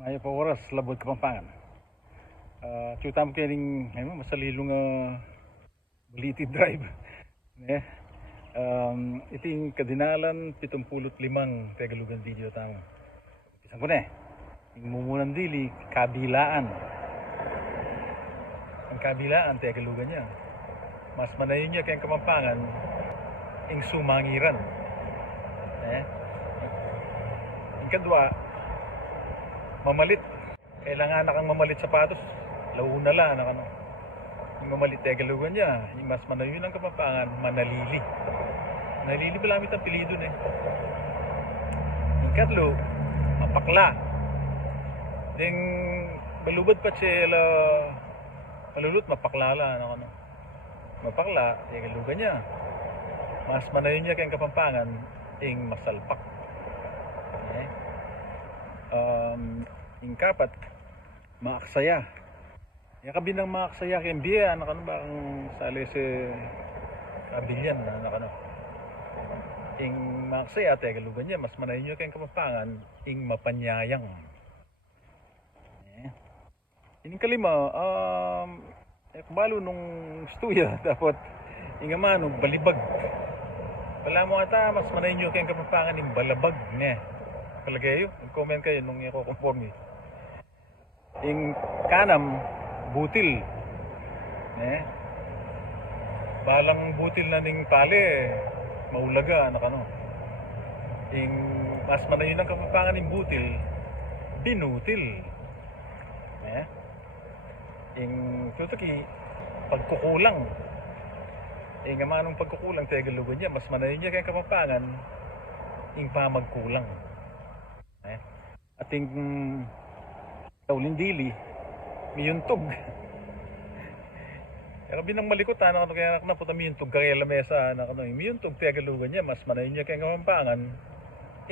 Maya pa oras labod Kapampangan. Chutam kening masalilong Buliti Drive. Ne? Iting kadinalan 75 Tagalugan video tamo. Isang ko na yung mumunan dili kabilaan. Ang kabilaan Tagalugan niya. Mas manayon niya kayang Kapampangan ing sumangiran. Yung kadwa, mamalit. Kailangan na kang mamalit sapatos. Launa lang. Yung mamalit Tagalugan niya. Yung mas manayon ang Kapampangan, Manalili. Manalili ba lamit ang pili dun Yung katlo, mapakla. Yung balubad pa siya malulot, mapakla lang. Mapakla, Tagalugan niya. Mas manayon niya kayang Kapampangan, ing masalpak. Yung kapat, maaksaya. Yung kabinang maaksaya kayang biya, ba ang sali si kabilyan Yung maaksaya, Tagalugan niya, mas manayon niya kayang Kapampangan, ing mapanyayang. Yung kalima, kabalo nung stuya, dapat yung amano, balibag. Wala mo ata, mas manayon niyo kayang Kapampangan, yung balabag. Kalagay yun, comment kayo nung i-conform yung kanam, butil. Balang butil na ning pale, maulaga, yung mas manayon ng Kapampangan yung butil, binutil. Yung tutuki, pagkukulang. Yung amanong pagkukulang, Tagalugan niya, mas manayon niya kayang Kapampangan, yung pamagkulang. Ating taulindili, miyuntog. Kaya binang malikot, kaya naputa miyuntog kaya lamesa, miyuntog Tagalugan niya, mas manayon niya kayang Kapampangan,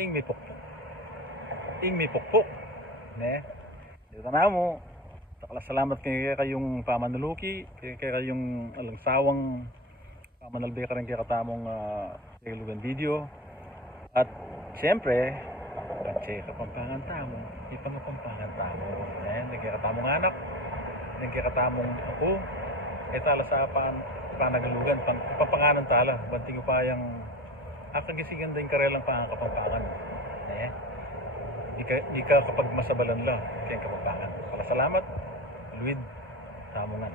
ing may pukpok. Ing may pukpok. Dito na mo, salamat kayong pamanuluki, kayong alangsawang pamanalbe ka rin kaya katamong Tagalugan video. At siyempre, kasi Kapampangan tamo, ipangapampangan tamo. Nagkakatamong anak, nagkakatamong ako, tala sa panagalugan, papanganan tala, banting upayang akagisigan din karelang pangakapampangan. Di ka kapag masabalan lang, kaya Kapampangan. Salamat, Luid, tamongan.